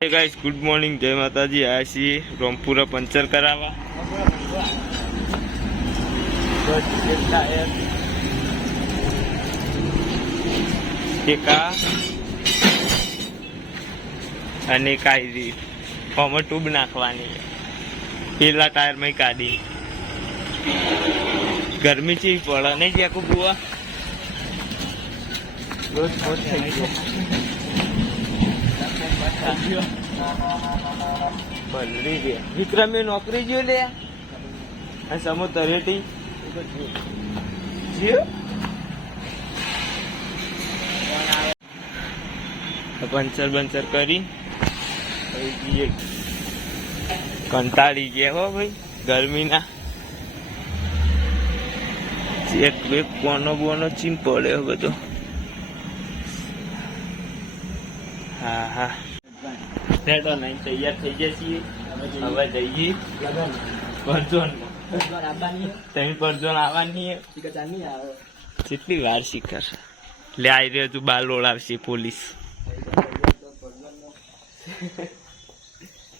Guys good morning जय माता जी। आया છીએ રોમપુરા પંચર કરાવવા અને કાઢી આમાં ટ્યુબ નાખવાની પેલા ટાયરમાં કાઢી ગરમી ચેવી પડે નહીં જ્યાં બુઆ રોજ રોજ થઈ ગયો બલરી રે વિક્રમે નોકરી જો લે આ સમો તરેટી જીઓ પંચર કરી કંટાળી ગયા હો ભાઈ ગરમીના એક બે બોનો ચીમ પડ્યો બધો હા હા તો નહીં તૈયાર થઈ ગયા છીએ હવે જઈએ પરજોન તમે પરજોન આવવાની કેટલી વાર શીખર લે આવી રહ્યો તું બાલ ઓળાવશે પોલીસ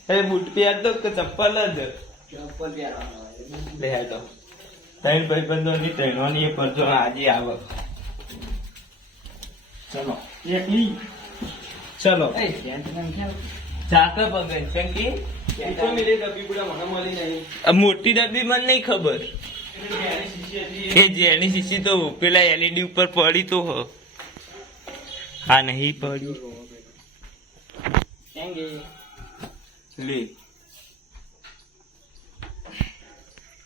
અરે બૂટ પહેર દો કે ચપ્પલ જ લે તો ત્રણ ભાઈબંધો ની ત્રણોની એ પરજોન આજે આવે ચલો એકલી ચલો મોટી ડબ્બી મને નહીં ખબર એ જેની શીશી તો પેલા એલઈડી ઉપર પડી તો હા નહીં પડી લે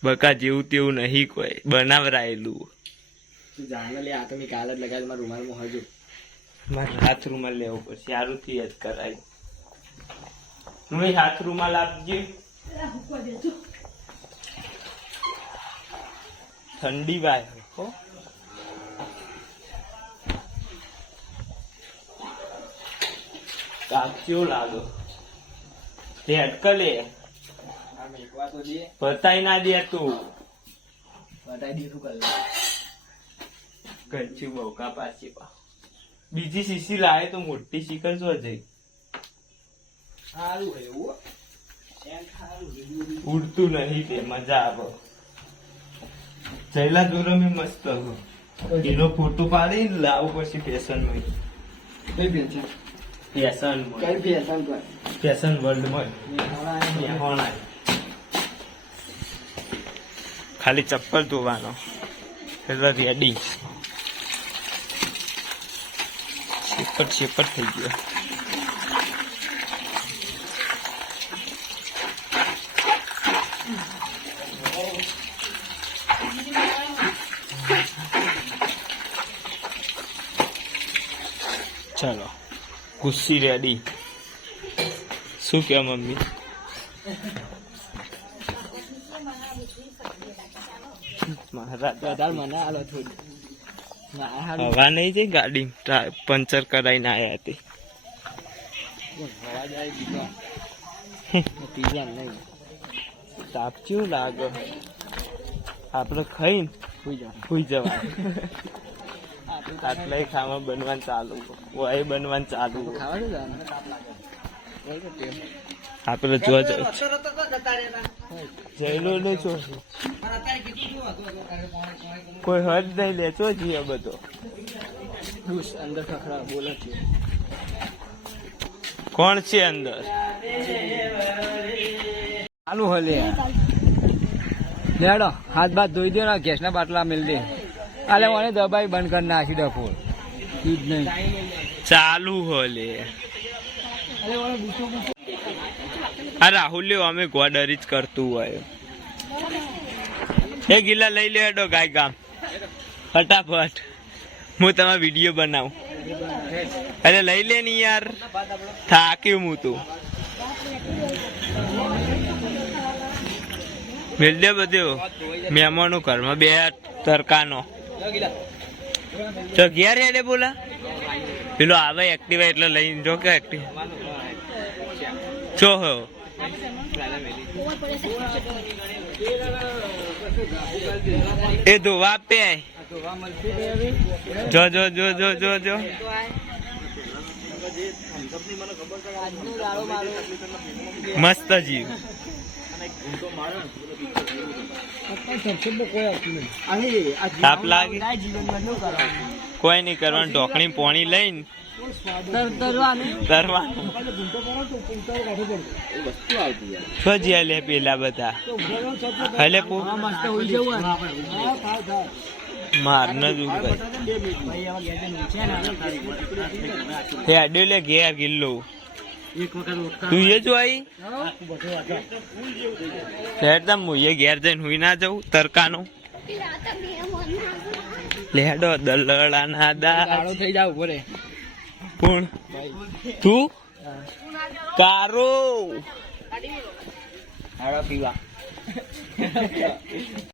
બકા જેવું તેવું નહીં કોઈ બનાવરાયેલું જાને લે આ તો મેં કાલ જ લગાવ્યું મારા રૂમાલમાં હજુ મારે હાથ રૂમાલ લેવો પડશે સારું થી યાદ કરાય હું હાથ રૂમાલ આપજે ઠંડી વાય હો કાચો લાગો તે અટકલે પતાઈ ના દે તું બતાવી દીધું કંચી બહુકા પાછી પા બીજી શીશી લાવે તો મોટી શીખર શું જઈ ઉડતું નહીં તે મજા આવે જયલા દોરમી મસ્ત એનો ફોટો પાડી લાવું પછી ફેશન ફેશન વર્લ્ડ માં ખાલી ચપ્પલ ધોવાનો એટલે રેડી શેપટ થઈ ગયો ચાલો ગુસ્સી રેડી શું કે મમ્મી હવા નહીં જઈ ગાડી પંચર કરાઈને આવ્યા હતી તાપચ્યું લાગે આપડે ખાઈને સુઈ જવા આટલા ખાવા બનવાનું ચાલુ હોય બનવાનું ચાલુ આપડે જો જયલો લે છો કોઈ હદ નહીં લે છો જીએ બધો અંદર ખખડા બોલે છે કોણ છે અંદર ચાલુ હલે લેડો હાથ બાથ ધોઈ દો ને ગેસ ના બાટલા મેળ દે અલે મને દબાઈ બંધ કરી નાખી દે ફૂલ ઈ જ નહીં ચાલુ હોલે આ રાહુલ અમે ગોડરી જ કરતું હોય એ ગીલા લઈ લે હેડો ગાય ગામ ફટાફટ હું તમારો વિડીયો બનાવું અરે લઈ લે ની યાર થાક્યું હું તું મેળ દે બધું મહેમાનો ઘરમાં બે તરકાનો તો ઘેર હેડે બોલા પેલો આવે એક્ટિવા એટલે લઈને જો કે એક્ટિવ છો હો એ ધોવા આપે જો જો જો જો જો જો મસ્ત જીવ તાપ લાગે કોઈ નહીં કરવાનું ઢોકણી પોણી લઈને તરવાનું ફજ્યા લે પેલા બધા હલે માર ન હેડ્યો લે ઘેર કિલ્લો તું એ જો આઈ હેડતા હું એ ઘેર જઈને હુઈ ના જવું તરકાનો લેડો દલડા ના દા થઈ જાવ ભરે પણ તું કારો પીવા